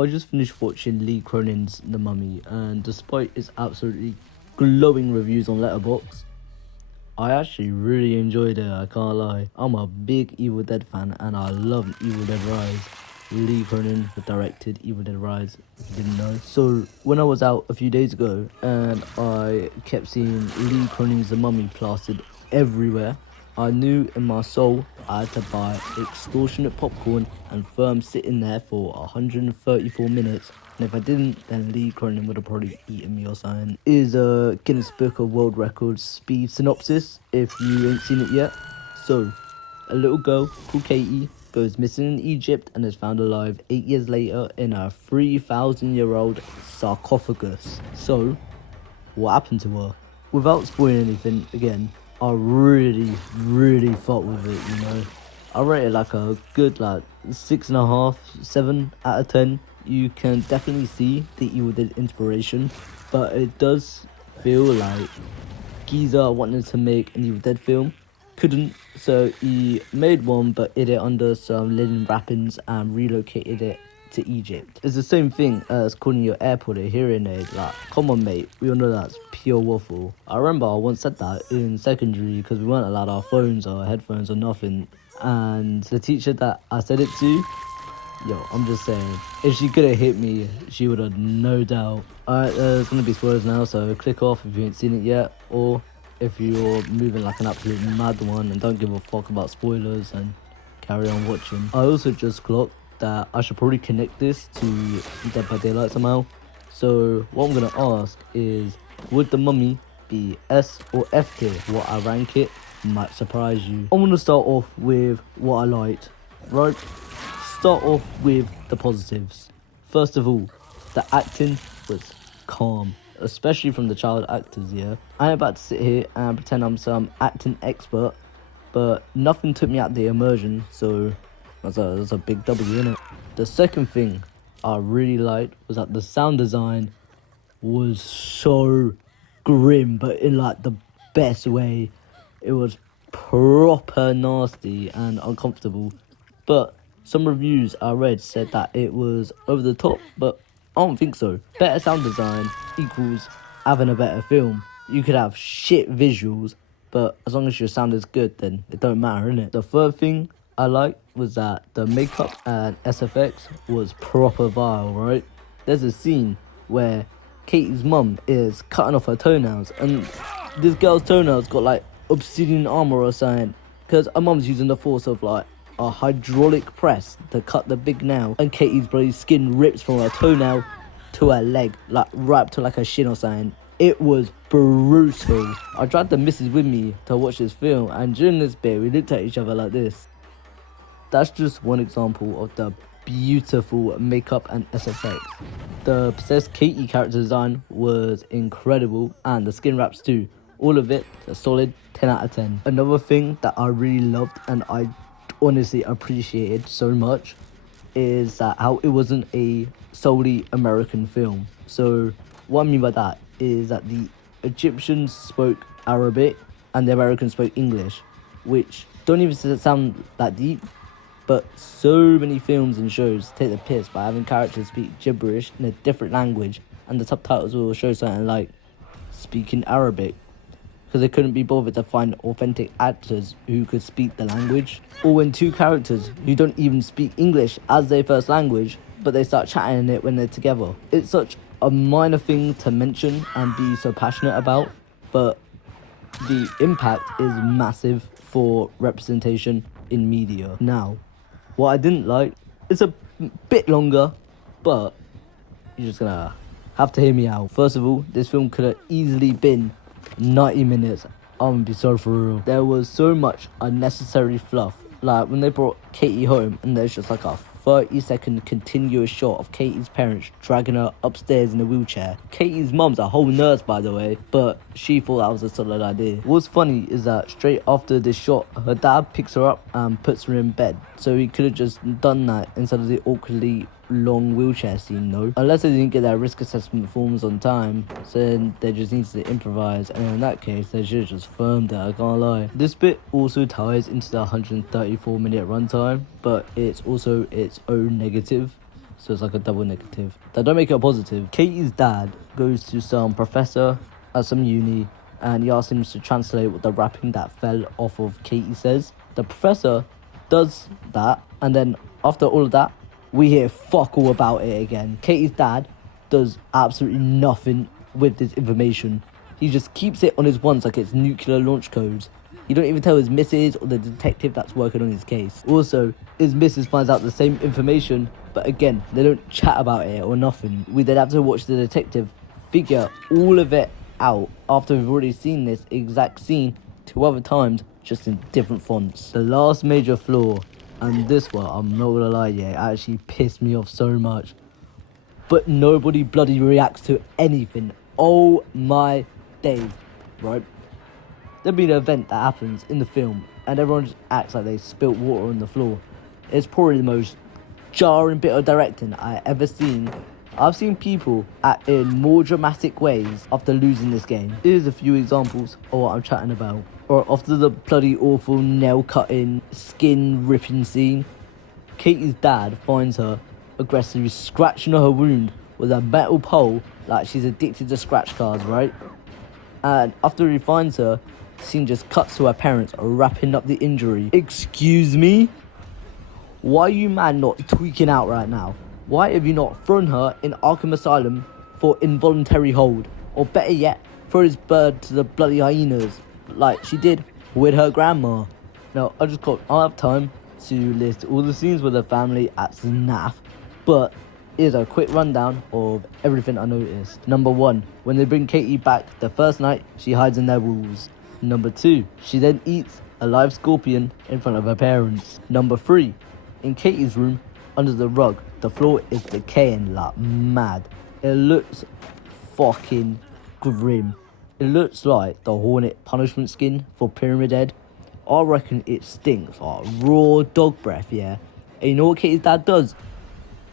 I just finished watching Lee Cronin's The Mummy, and despite its absolutely glowing reviews on Letterboxd, I actually really enjoyed it, I can't lie. I'm a big Evil Dead fan and I love Evil Dead Rise. Lee Cronin directed Evil Dead Rise, if you didn't know. So when I was out a few days ago and I kept seeing Lee Cronin's The Mummy plastered everywhere, I knew in my soul I had to buy extortionate popcorn and firm sitting there for 134 minutes. And if I didn't, then Lee Cronin would have probably eaten me or something. It is a Guinness Book of World Records speed synopsis, if you ain't seen it yet. So, a little girl called Katie goes missing in Egypt and is found alive 8 years later in a 3,000-year-old sarcophagus. So, what happened to her? Without spoiling anything, again, I really fought with it, you know. I rate it like a good 6.5, 7 out of 10. You can definitely see the Evil Dead inspiration, but it does feel like Geezer wanted to make an Evil Dead film, couldn't, so he made one but hid it under some linen wrappings and relocated it to Egypt. It's the same thing as calling your AirPod a hearing aid. Like, come on mate, we all know that's pure waffle. I remember I once said that in secondary because we weren't allowed our phones or headphones or nothing, and the teacher that I said it to, yo, I'm just saying, if she could have hit me, she would have, no doubt. Alright, there's gonna be spoilers now, so click off if you ain't seen it yet, or if you're moving like an absolute mad one and don't give a fuck about spoilers and carry on watching. I also just clocked that I should probably connect this to Dead by Daylight somehow. So what I'm gonna ask is, would The Mummy be S or F tier? What I rank it might surprise you. I'm gonna start off with what I liked, right? Start off with the positives. First of all, the acting was calm, especially from the child actors, yeah. I ain't about to sit here and pretend I'm some acting expert, but nothing took me out of the immersion, so that's a big W, innit? The second thing I really liked was that the sound design was so grim, but in like the best way. It was proper nasty and uncomfortable, but some reviews I read said that it was over the top, but I don't think so. Better sound design equals having a better film. You could have shit visuals, but as long as your sound is good, then it don't matter, innit? The third thing I liked was that the makeup and SFX was proper vile, right? There's a scene where Katie's mum is cutting off her toenails, and this girl's toenails got like obsidian armor or something, because her mum's using the force of like a hydraulic press to cut the big nail, and Katie's bloody skin rips from her toenail to her leg, like right up to like her shin or something. It was brutal. I dragged the missus with me to watch this film, and during this bit we looked at each other like this. That's just one example of the beautiful makeup and SFX. The possessed Katie character design was incredible, and the skin wraps too. All of it a solid 10 out of 10. Another thing that I really loved and I honestly appreciated so much is that how it wasn't a solely American film. So what I mean by that is that the Egyptians spoke Arabic and the Americans spoke English, which don't even sound that deep, but so many films and shows take the piss by having characters speak gibberish in a different language, and the subtitles will show something like speaking Arabic, because they couldn't be bothered to find authentic actors who could speak the language. Or when two characters who don't even speak English as their first language, but they start chatting in it when they're together. It's such a minor thing to mention and be so passionate about, but the impact is massive for representation in media. Now, what I didn't like, it's a bit longer, but you're just gonna have to hear me out. First of all, this film could have easily been 90 minutes. I'm gonna be so for real. There was so much unnecessary fluff. Like when they brought Katie home and there's just like a 30-second continuous shot of Katie's parents dragging her upstairs in a wheelchair. Katie's mum's a whole nurse, by the way, but she thought that was a solid idea. What's funny is that straight after this shot, her dad picks her up and puts her in bed. So he could have just done that instead of the awkwardly long wheelchair scene, though. Unless they didn't get their risk assessment forms on time, so then they just needed to improvise, and in that case they should have just filmed it, I can't lie. This bit also ties into the 134-minute runtime, but it's also its own negative. so it's like a double negative. That don't make it a positive. Katie's dad goes to some professor at some uni, and he asks him to translate what the wrapping that fell off of Katie says. The professor does that, and then after all of that, we hear fuck all about it again. Katie's dad does absolutely nothing with this information. He just keeps it on his ones like it's nuclear launch codes. He don't even tell his missus or the detective that's working on his case. Also, his missus finds out the same information, but again, they don't chat about it or nothing. We then have to watch the detective figure all of it out after we've already seen this exact scene 2 other times, just in different fonts. The last major flaw, and this one, I'm not gonna lie, yeah, it actually pissed me off so much. But nobody bloody reacts to anything. Oh my days, right? There'll be an event that happens in the film, and everyone just acts like they spilt water on the floor. It's probably the most jarring bit of directing I ever seen. I've seen people act in more dramatic ways after losing this game. Here's a few examples of what I'm chatting about. Or after the bloody awful nail cutting, skin ripping scene, Katie's dad finds her aggressively scratching her wound with a metal pole like she's addicted to scratch cards, right? And after he finds her, the scene just cuts to her parents wrapping up the injury. Excuse me? Why are you man not tweaking out right now? Why have you not thrown her in Arkham Asylum for involuntary hold? Or better yet, throw his bird to the bloody hyenas like she did with her grandma. Now, I don't have time to list all the scenes with her family at SNAF, but here's a quick rundown of everything I noticed. Number 1, when they bring Katie back the first night, she hides in their walls. Number 2, she then eats a live scorpion in front of her parents. Number 3, in Katie's room, under the rug, the floor is decaying like mad. It looks fucking grim. It looks like the Hornet punishment skin for Pyramid Head. I reckon it stinks like raw dog breath, yeah? And you know what Katie's dad does?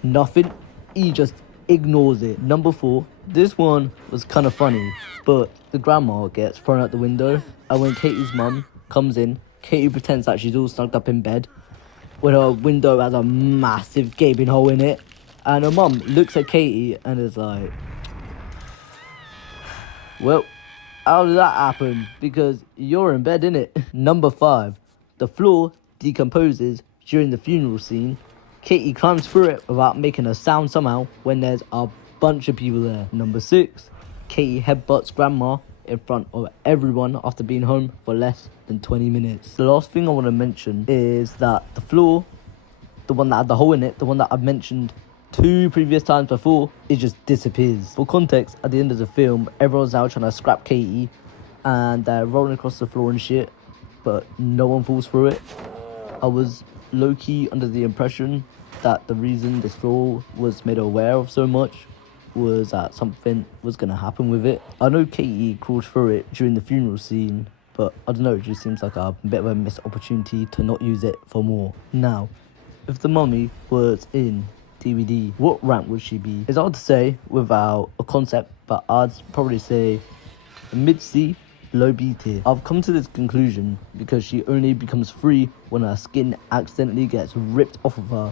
Nothing. He just ignores it. Number 4, this one was kind of funny, but the grandma gets thrown out the window, and when Katie's mum comes in, Katie pretends that she's all snugged up in bed when her window has a massive gaping hole in it, and her mum looks at Katie and is like, well, how did that happen? Because you're in bed, innit? Number 5, the floor decomposes during the funeral scene. Katie climbs through it without making a sound somehow when there's a bunch of people there. Number 6, Katie headbutts grandma in front of everyone after being home for less than 20 minutes. The last thing I want to mention is that the floor, the one that had the hole in it, the one that I've mentioned 2 previous times before, it just disappears. For context, at the end of the film, everyone's now trying to scrap Katie and they're rolling across the floor and shit, but no one falls through it. I was low-key under the impression that the reason this floor was made aware of so much was that something was going to happen with it. I know Katie crawled through it during the funeral scene, but I don't know, it just seems like a bit of a missed opportunity to not use it for more. Now, if the mummy was in DVD, what rank would she be? It's hard to say without a concept, but I'd probably say mid-C, low B tier. I've come to this conclusion because she only becomes free when her skin accidentally gets ripped off of her,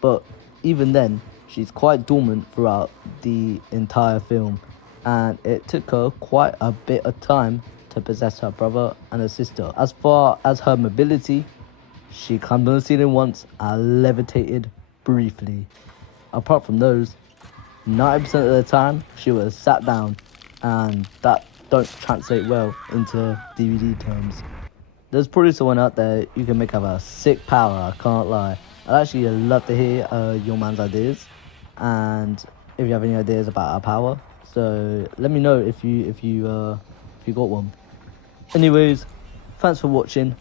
but even then, she's quite dormant throughout the entire film, and it took her quite a bit of time to possess her brother and her sister. As far as her mobility, she climbed on the ceiling once and levitated briefly. Apart from those, 90% of the time, she was sat down, and that don't translate well into DVD terms. There's probably someone out there you can make have a sick power, I can't lie. I'd actually love to hear your man's ideas, and if you have any ideas about our power, so let me know if you got one. Anyways, thanks for watching.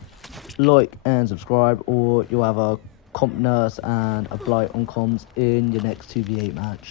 Like and subscribe, or you'll have a comp nurse and a blight on comms in your next 2v8 match.